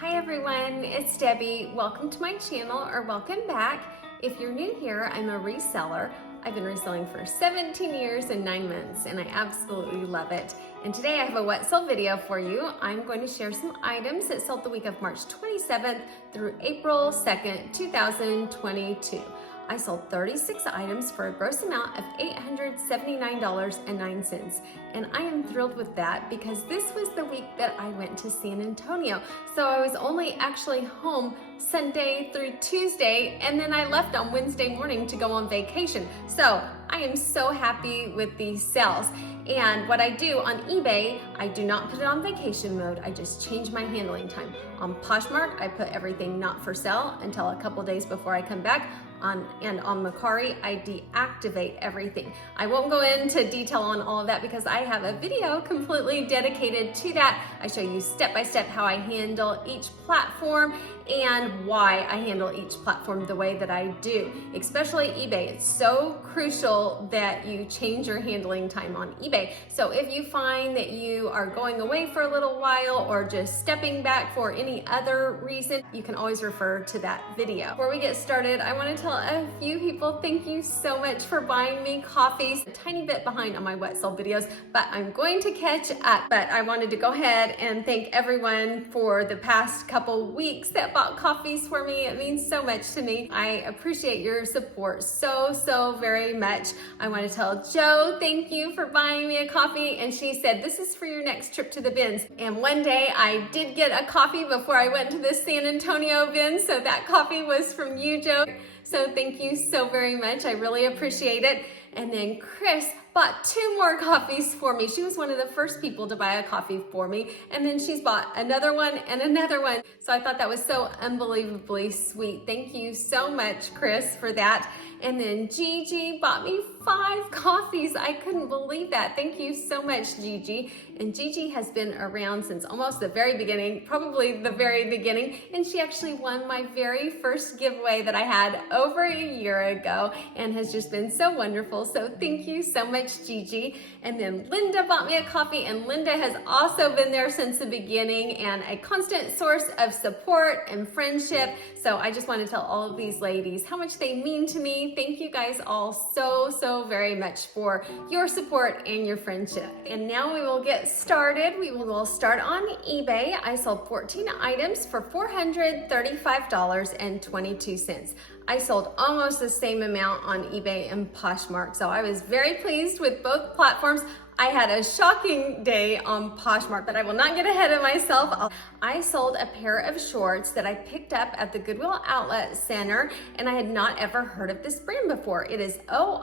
Hi everyone, it's Debbie. Welcome to my channel, or welcome back. If you're new here, I'm a reseller. I've been reselling for 17 years and 9 months, and I absolutely love it. And today I have a wet sale video for you. I'm going to share some items that sold the week of March 27th through April 2nd, 2022. I sold 36 items for a gross amount of $879.09. And I am thrilled with that because this was the week that I went to San Antonio. So I was only actually home Sunday through Tuesday, and then I left on Wednesday morning to go on vacation. So I am so happy with these sales. And what I do on eBay, I do not put it on vacation mode. I just change my handling time. On Poshmark, I put everything not for sale until a couple days before I come back. And on Mercari, I deactivate everything. I won't go into detail on all of that because I have a video completely dedicated to that. I show you step by step how I handle each platform and why I handle each platform the way that I do, especially eBay. It's so crucial that you change your handling time on eBay. So if you find that you are going away for a little while or just stepping back for any other reason, you can always refer to that video. Before we get started, I want to tell a few people thank you so much for buying me coffees. A tiny bit behind on my wet sale videos, but I'm going to catch up. But I wanted to go ahead and thank everyone for the past couple weeks that bought coffees for me. It means so much to me. I appreciate your support so very much. I want to tell Jo thank you for buying me a coffee, and she said this is for your next trip to the bins. And one day I did get a coffee before I went to the San Antonio bin, so that coffee was from you, Jo. So thank you so very much. I really appreciate it. And then Chris bought 2 more coffees for me. She was one of the first people to buy a coffee for me. And then she's bought another one and another one. So I thought that was so unbelievably sweet. Thank you so much, Chris, for that. And then Gigi bought me 5 coffees. I couldn't believe that. Thank you so much, Gigi. And Gigi has been around since almost the very beginning, probably the very beginning. And she actually won my very first giveaway that I had over a year ago and has just been so wonderful. So thank you so much, Gigi. And then Linda bought me a coffee, and Linda has also been there since the beginning and a constant source of support and friendship. So I just want to tell all of these ladies how much they mean to me. Thank you guys all so very much for your support and your friendship. And now we will get started. We will start on eBay. I sold 14 items for $435.22. I sold almost the same amount on eBay and Poshmark, so I was very pleased with both platforms. I had a shocking day on Poshmark, but I will not get ahead of myself. I sold a pair of shorts that I picked up at the Goodwill Outlet Center, and I had not ever heard of this brand before. It is Oiselle.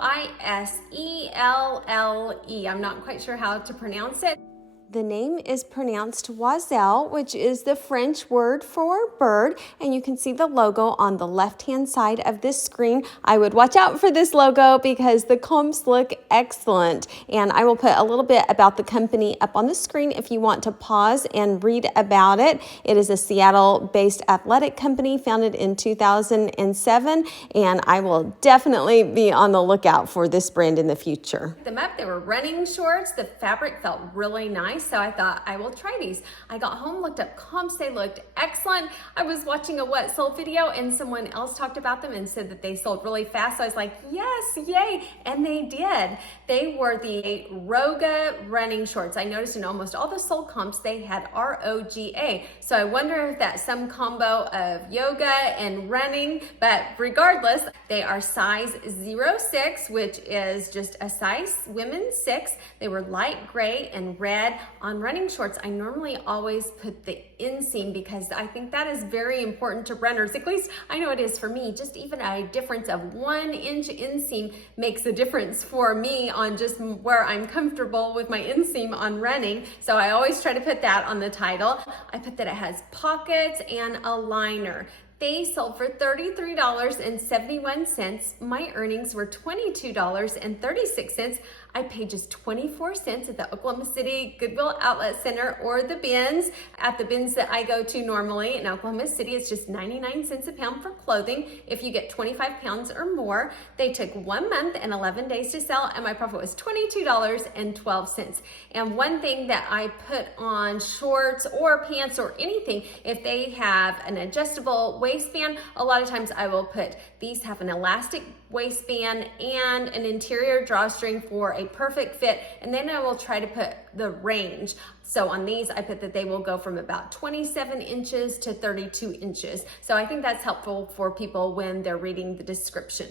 I'm not quite sure how to pronounce it. The name is pronounced oiselle, which is the French word for bird, and you can see the logo on the left-hand side of this screen. I would watch out for this logo because the combs look excellent, and I will put a little bit about the company up on the screen if you want to pause and read about it. It is a Seattle-based athletic company founded in 2007, and I will definitely be on the lookout for this brand in the future. Them up, they were running shorts. The fabric felt really nice. So I thought I will try these. I got home, looked up comps, they looked excellent. I was watching a wet sale video and someone else talked about them and said that they sold really fast. So I was like, yes, yay. And they did. They were the Roga running shorts. I noticed in almost all the sold comps, they had ROGA. So I wonder if that's some combo of yoga and running, but regardless, they are size 06, which is just a size women's 6. They were light gray and red. On running shorts, I normally always put the inseam because I think that is very important to runners. At least I know it is for me. Just even a difference of 1 inch inseam makes a difference for me on just where I'm comfortable with my inseam on running. So I always try to put that on the title. I put that it has pockets and a liner. They sold for $33.71. My earnings were $22.36. I paid just 24 cents at the Oklahoma City Goodwill Outlet Center or the bins. At the bins that I go to normally in Oklahoma City, it's just 99 cents a pound for clothing if you get 25 pounds or more. They took 1 month and 11 days to sell, and my profit was $22.12. And one thing that I put on shorts or pants or anything, if they have an adjustable waistband, a lot of times I will put, these have an elastic waistband and an interior drawstring for a perfect fit, and then I will try to put the range. So on these, I put that they will go from about 27 inches to 32 inches. So I think that's helpful for people when they're reading the description.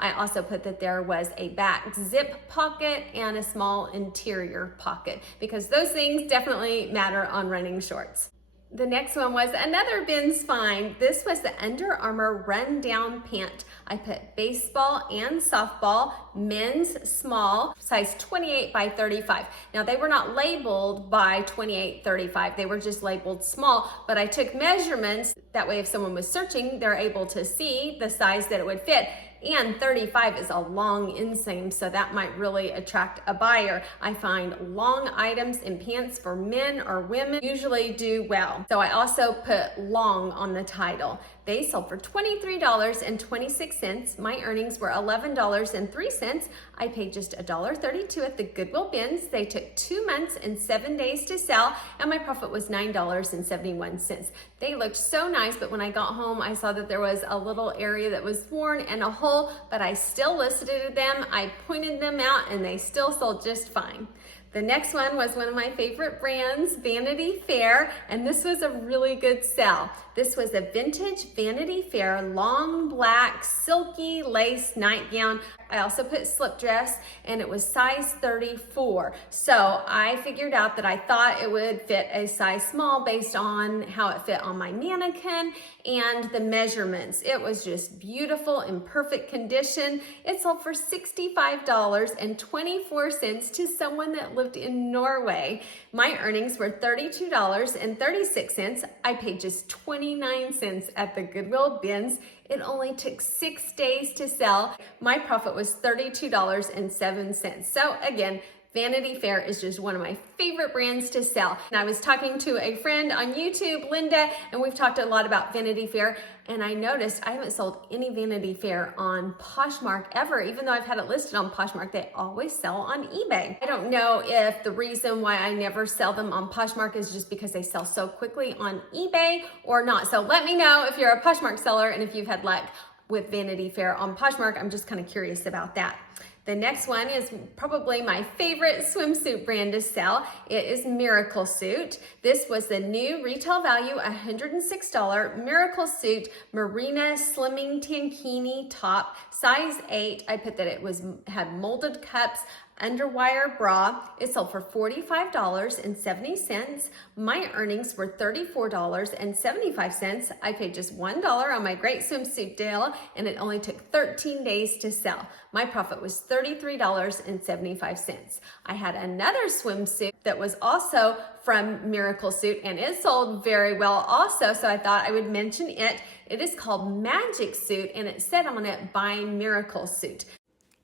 I also put that there was a back zip pocket and a small interior pocket, because those things definitely matter on running shorts. The next one was another bins find. This was the Under Armour Rundown Pant. I put baseball and softball, men's small, size 28 by 35. Now they were not labeled by 28-35. They were just labeled small, but I took measurements. That way if someone was searching, they're able to see the size that it would fit. And 35 is a long inseam, so that might really attract a buyer. I find long items in pants for men or women usually do well. So I also put long on the title. They sold for $23.26. My earnings were $11.03. I paid just $1.32 at the Goodwill bins. They took 2 months and 7 days to sell, and my profit was $9.71. They looked so nice, but when I got home, I saw that there was a little area that was worn and a hole, but I still listed them. I pointed them out, and they still sold just fine. The next one was one of my favorite brands, Vanity Fair, and this was a really good sell. This was a vintage Vanity Fair long black silky lace nightgown. I also put slip dress, and it was size 34. So I figured out that I thought it would fit a size small based on how it fit on my mannequin and the measurements. It was just beautiful, in perfect condition. It sold for $65.24 to someone that lived in Norway. My earnings were $32.36. I paid just 29 cents at the Goodwill bins. It only took 6 days to sell. My profit was $32.07. So again, Vanity Fair is just one of my favorite brands to sell. And I was talking to a friend on YouTube, Linda, and we've talked a lot about Vanity Fair, and I noticed I haven't sold any Vanity Fair on Poshmark ever. Even though I've had it listed on Poshmark, they always sell on eBay. I don't know if the reason why I never sell them on Poshmark is just because they sell so quickly on eBay or not. So let me know if you're a Poshmark seller and if you've had luck with Vanity Fair on Poshmark. I'm just kind of curious about that. The next one is probably my favorite swimsuit brand to sell. It is Miracle Suit. This was the new retail value, $106 Miracle Suit Marina Slimming Tankini top, size 8. I put that it had molded cups, underwire bra. It sold for $45.70. My earnings were $34.75. I paid just $1 on my great swimsuit deal, and it only took 13 days to sell. My profit was $33.75. I had another swimsuit that was also from Miracle Suit, and it sold very well also, so I thought I would mention it. It is called Magic Suit, and it said on it, "By Miracle Suit."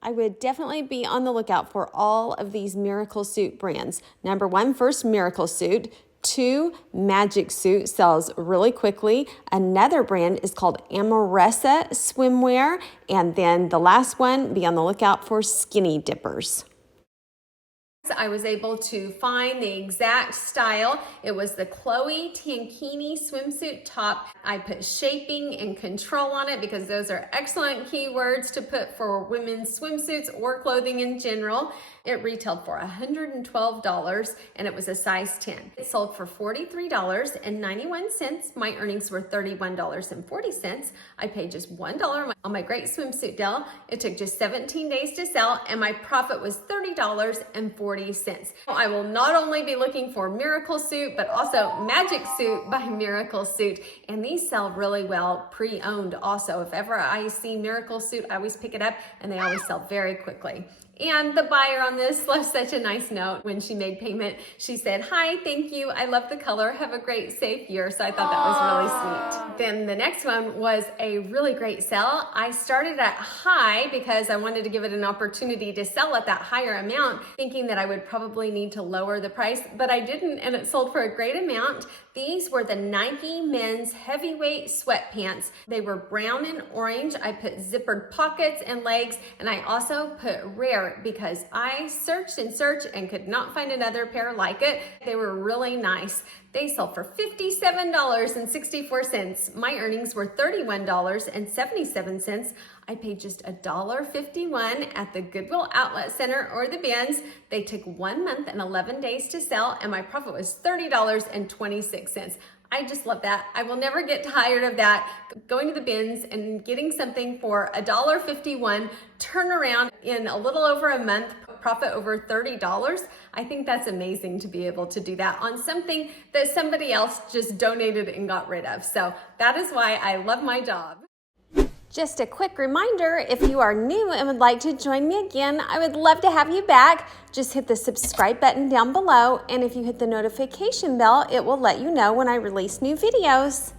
I would definitely be on the lookout for all of these Miracle Suit brands. Number 1, first Miracle Suit. 2, Magic Suit sells really quickly. Another brand is called Amaressa Swimwear. And then the last one, be on the lookout for Skinny Dippers. I was able to find the exact style. It was the Chloe Tankini swimsuit top. I put shaping and control on it because those are excellent keywords to put for women's swimsuits or clothing in general. It retailed for $112 and it was a size 10. It sold for $43.91. My earnings were $31.40. I paid just $1 on my great swimsuit deal. It took just 17 days to sell and my profit was $30.40. I will not only be looking for Miracle Suit, but also Magic Suit by Miracle Suit. And these sell really well pre-owned also. If ever I see Miracle Suit, I always pick it up and they always sell very quickly. And the buyer on this left such a nice note when she made payment. She said, "Hi, thank you. I love the color. Have a great, safe year." So I thought that was really sweet. Then the next one was a really great sale. I started at high because I wanted to give it an opportunity to sell at that higher amount, thinking that I would probably need to lower the price, but I didn't, and it sold for a great amount. These were the Nike men's heavyweight sweatpants. They were brown and orange. I put zippered pockets and legs, and I also put rare because I searched and searched and could not find another pair like it. They were really nice. They sold for $57.64. My earnings were $31.77. I paid just $1.51 at the Goodwill Outlet Center or the bins. They took 1 month and 11 days to sell, and my profit was $30.26. I just love that. I will never get tired of that. Going to the bins and getting something for $1.51, turn around in a little over a month, profit over $30. I think that's amazing to be able to do that on something that somebody else just donated and got rid of. So that is why I love my job. Just a quick reminder, if you are new and would like to join me again, I would love to have you back. Just hit the subscribe button down below, and if you hit the notification bell, it will let you know when I release new videos.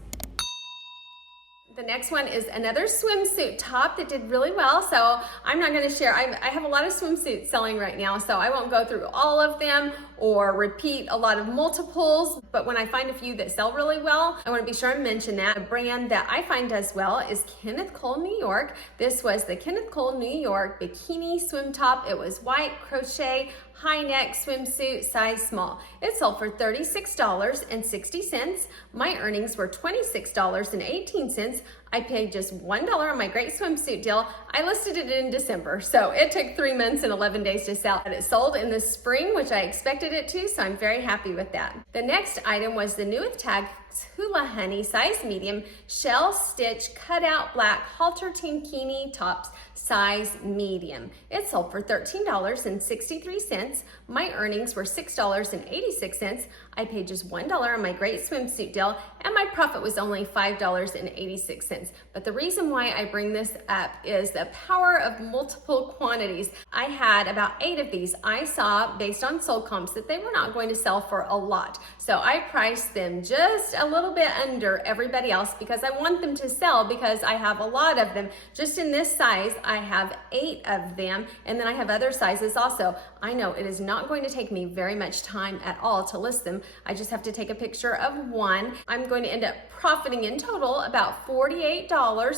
The next one is another swimsuit top that did really well, so I'm not going to share. I have a lot of swimsuits selling right now, so I won't go through all of them or repeat a lot of multiples, but when I find a few that sell really well, I want to be sure and mention that. A brand that I find does well is Kenneth Cole New York. This was the Kenneth Cole New York bikini swim top. It was white crochet, high neck swimsuit, size small. It sold for $36.60. My earnings were $26.18. I paid just $1 on my great swimsuit deal. I listed it in December, so it took 3 months and 11 days to sell. And it sold in the spring, which I expected it to, so I'm very happy with that. The next item was the new with tags Hula Honey size medium shell stitch cutout black halter tankini tops size medium. It sold for $13.63. My earnings were $6.86. I paid just $1 on my great swimsuit deal, and my profit was only $5.86. But the reason why I bring this up is the power of multiple quantities. I had about 8 of these. I saw, based on sold comps, that they were not going to sell for a lot. So I priced them just a little bit under everybody else because I want them to sell, because I have a lot of them. Just in this size, I have 8 of them, and then I have other sizes also. I know it is not going to take me very much time at all to list them. I just have to take a picture of one. I'm going to end up profiting in total about $48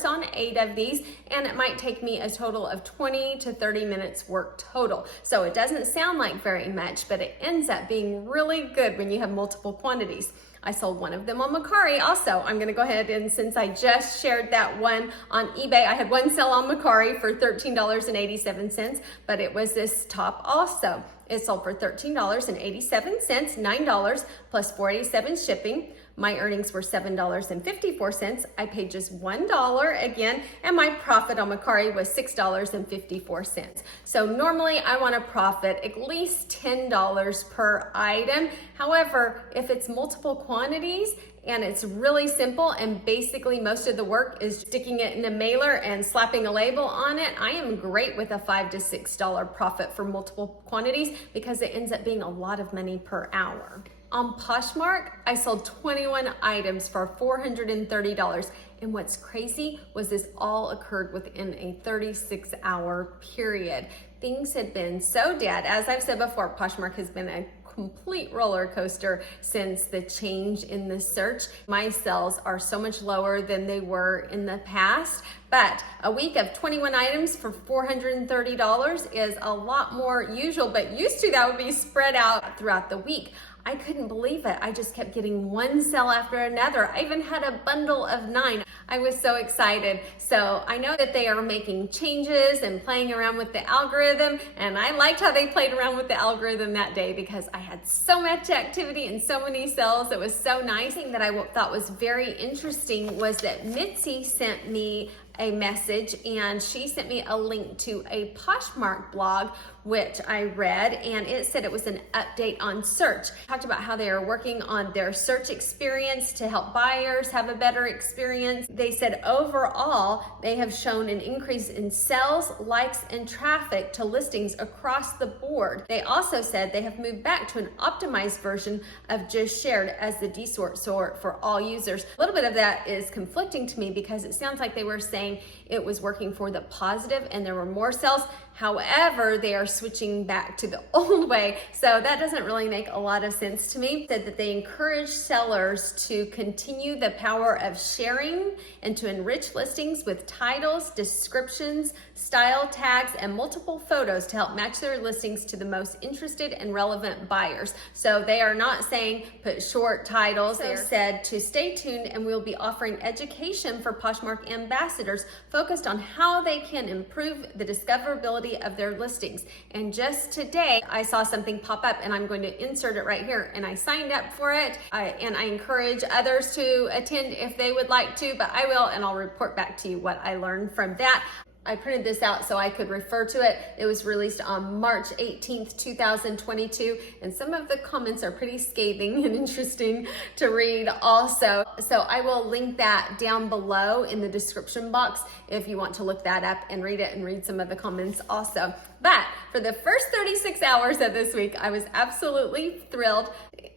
on 8 of these, and it might take me a total of 20 to 30 minutes work total. So it doesn't sound like very much, but it ends up being really good when you have multiple quantities. I sold one of them on Mercari also. I'm gonna go ahead, and since I just shared that one on eBay, I had one sell on Mercari for $13.87, but it was this top also. It sold for $13.87, $9 plus $4.87 shipping. My earnings were $7.54. I paid just $1 again, and my profit on Mercari was $6.54. So normally I want to profit at least $10 per item. However, if it's multiple quantities and it's really simple and basically most of the work is sticking it in a mailer and slapping a label on it, I am great with a $5 to $6 profit for multiple quantities because it ends up being a lot of money per hour. On Poshmark, I sold 21 items for $430. And what's crazy was this all occurred within a 36-hour period. Things had been so dead. As I've said before, Poshmark has been a complete roller coaster since the change in the search. My sales are so much lower than they were in the past, but a week of 21 items for $430 is a lot more usual, but used to that would be spread out throughout the week. I couldn't believe it. I just kept getting one sale after another. I even had a bundle of 9. I was so excited. So I know that they are making changes and playing around with the algorithm, and I liked how they played around with the algorithm that day because I had so much activity and so many sales. It was so nice. The thing that I thought was very interesting was that Mitzi sent me a message, and she sent me a link to a Poshmark blog, which I read, and it said it was an update on search. Talked about how they are working on their search experience to help buyers have a better experience. They said overall, they have shown an increase in sales, likes, and traffic to listings across the board. They also said they have moved back to an optimized version of just shared as the desort sort for all users. A little bit of that is conflicting to me because it sounds like they were saying it was working for the positive and there were more sales. However, they are switching back to the old way. So that doesn't really make a lot of sense to me. Said that they encourage sellers to continue the power of sharing and to enrich listings with titles, descriptions, style tags, and multiple photos to help match their listings to the most interested and relevant buyers. So they are not saying put short titles. They said to stay tuned, and we'll be offering education for Poshmark ambassadors focused on how they can improve the discoverability of their listings. And just today I saw something pop up, and I'm going to insert it right here, and I signed up for it, and I encourage others to attend if they would like to, but I will, and I'll report back to you what I learned from that. I printed this out so I could refer to it. It was released on March 18th, 2022, and some of the comments are pretty scathing and interesting to read also. So I will link that down below in the description box if you want to look that up and read it and read some of the comments also. But for the first 36 hours of this week, I was absolutely thrilled.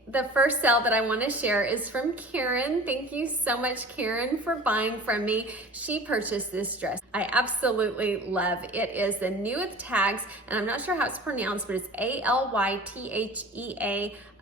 The first sale that I want to share is from Karen. Thank you so much, Karen, for buying from me. She purchased this dress. I absolutely love it. It is the new with tags, and I'm not sure how it's pronounced, but it's Alythea,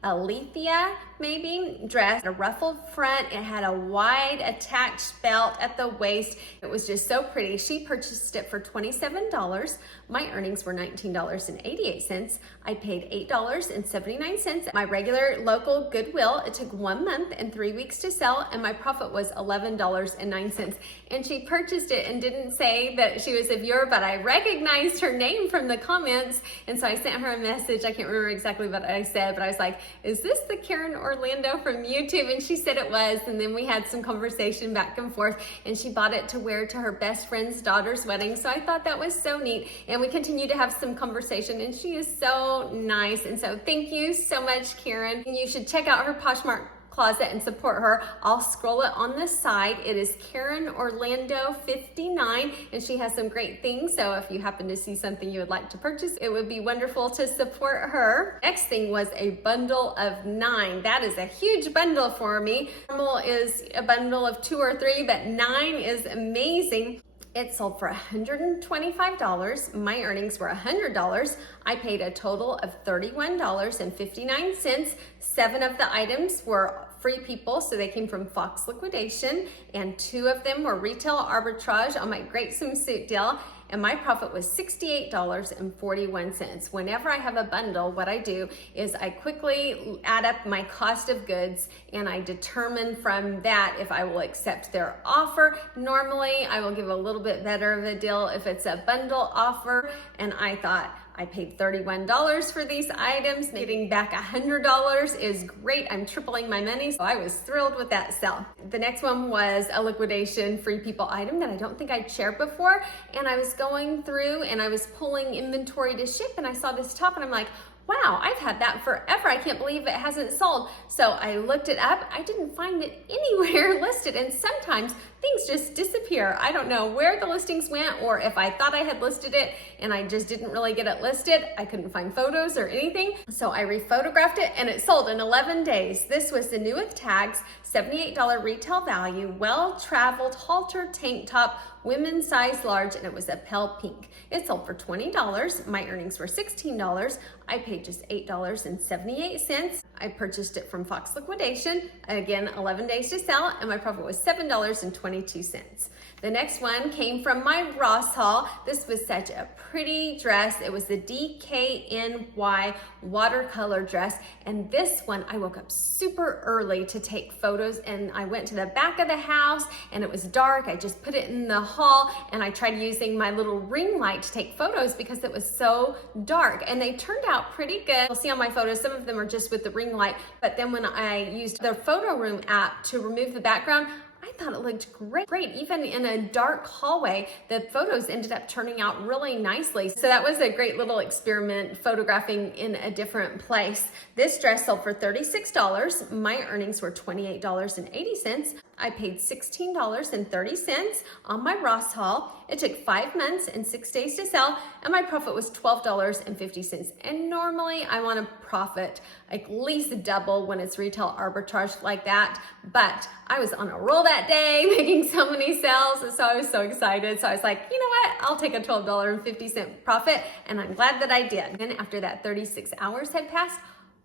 Alethea maybe, dress. A ruffled front. It had a wide attached belt at the waist. It was just so pretty. She purchased it for $27. My earnings were $19.88. I paid $8.79 at my regular local Goodwill. It took 1 month and 3 weeks to sell, and my profit was $11.09. And she purchased it and didn't say that she was a viewer, but I recognized her name from the comments, and so I sent her a message. I can't remember exactly what I said, but I was like, is this the Karen Orlando from YouTube? And she said it was, and then we had some conversation back and forth, and she bought it to wear to her best friend's daughter's wedding. So I thought that was so neat, and we continue to have some conversation, and she is so nice. And so thank you so much, Karen. You should check out her Poshmark closet and support her. I'll scroll it on the side. It is Karen Orlando 59, and she has some great things. So if you happen to see something you would like to purchase, it would be wonderful to support her. Next thing was a bundle of 9. That is a huge bundle for me. Normal is a bundle of 2 or 3, but 9 is amazing. It sold for $125. My earnings were $100. I paid a total of $31.59. 7 of the items were Free People, so they came from Fox Liquidation, and 2 of them were retail arbitrage on my great swimsuit deal, and my profit was $68.41. Whenever I have a bundle, what I do is I quickly add up my cost of goods, and I determine from that if I will accept their offer. Normally, I will give a little bit better of a deal if it's a bundle offer, and I thought, I paid $31 for these items. Getting back $100 is great. I'm tripling my money, so I was thrilled with that sale. The next one was a liquidation Free People item that I don't think I'd shared before, and I was going through and I was pulling inventory to ship, and I saw this top, and I'm like, wow, I've had that forever. I can't believe it hasn't sold. So I looked it up. I didn't find it anywhere listed, and sometimes things just disappear. I don't know where the listings went, or if I thought I had listed it and I just didn't really get it listed. I couldn't find photos or anything. So I rephotographed it, and it sold in 11 days. This was the new with tags, $78 retail value, well-traveled halter tank top, women's size large, and it was a pale pink. It sold for $20. My earnings were $16. I paid just $8.78. I purchased it from Fox Liquidation. Again, 11 days to sell, and my profit was $7.22. The next one came from my Ross haul. This was such a pretty dress. It was the DKNY watercolor dress. And this one, I woke up super early to take photos, and I went to the back of the house, and it was dark. I just put it in the hall, and I tried using my little ring light to take photos because it was so dark, and they turned out pretty good. You'll see on my photos, some of them are just with the ring light, but then when I used the photo room app to remove the background, I thought it looked great. Even in a dark hallway, the photos ended up turning out really nicely. So that was a great little experiment, photographing in a different place. This dress sold for $36. My earnings were $28.80. I paid $16.30 on my Ross haul. It took 5 months and 6 days to sell, and my profit was $12.50. And normally I want to profit at least double when it's retail arbitrage like that, but I was on a roll that day making so many sales, so I was so excited. So I was like, you know what, I'll take a $12.50 profit, and I'm glad that I did. And after that 36 hours had passed,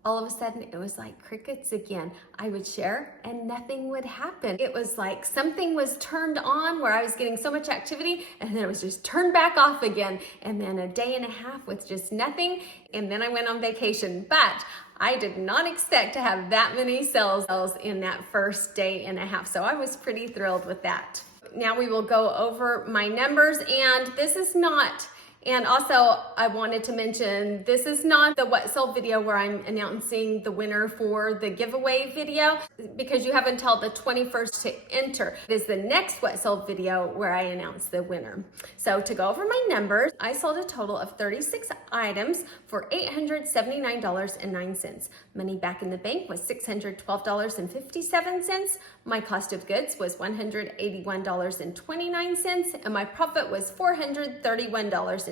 all of a sudden it was like crickets again. I would share and nothing would happen. It was like something was turned on where I was getting so much activity, and then it was just turned back off again. And then a day and a half with just nothing. And then I went on vacation, but I did not expect to have that many sales in that first day and a half. So I was pretty thrilled with that. Now we will go over my numbers, and this is not, and also I wanted to mention, this is not the what sold video where I'm announcing the winner for the giveaway video, because you have until the 21st to enter. It is the next what sold video where I announce the winner. So to go over my numbers, I sold a total of 36 items for $879.09. Money back in the bank was $612.57. My cost of goods was $181.29, and my profit was $431.28.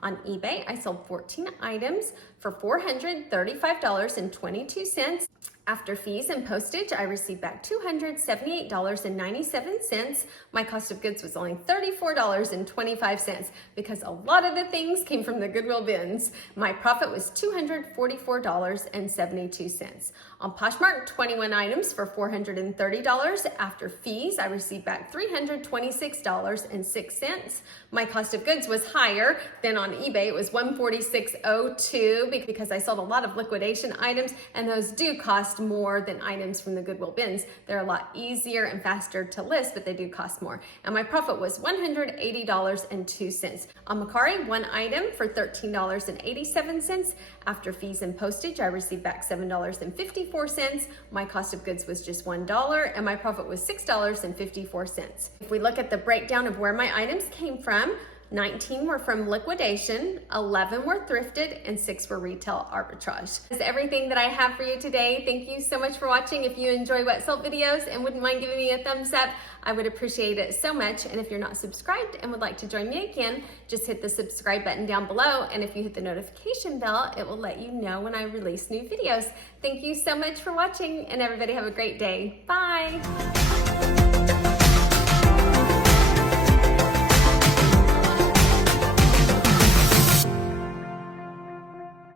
On eBay, I sold 14 items for $435.22. After fees and postage, I received back $278.97. My cost of goods was only $34.25 because a lot of the things came from the Goodwill bins. My profit was $244.72. On Poshmark, 21 items for $430. After fees, I received back $326.06. My cost of goods was higher than on eBay. It was $146.02 because I sold a lot of liquidation items, and those do cost more than items from the Goodwill bins. They're a lot easier and faster to list, but they do cost more. And my profit was $180.02. On Mercari, one item for $13.87. After fees and postage, I received back $7.54. My cost of goods was just $1, and my profit was $6.54. If we look at the breakdown of where my items came from, 19 were from liquidation, 11 were thrifted, and 6 were retail arbitrage. That's everything that I have for you today. Thank you so much for watching. If you enjoy what sold videos and wouldn't mind giving me a thumbs up, I would appreciate it so much. And if you're not subscribed and would like to join me again, just hit the subscribe button down below. And if you hit the notification bell, it will let you know when I release new videos. Thank you so much for watching, and everybody have a great day. Bye.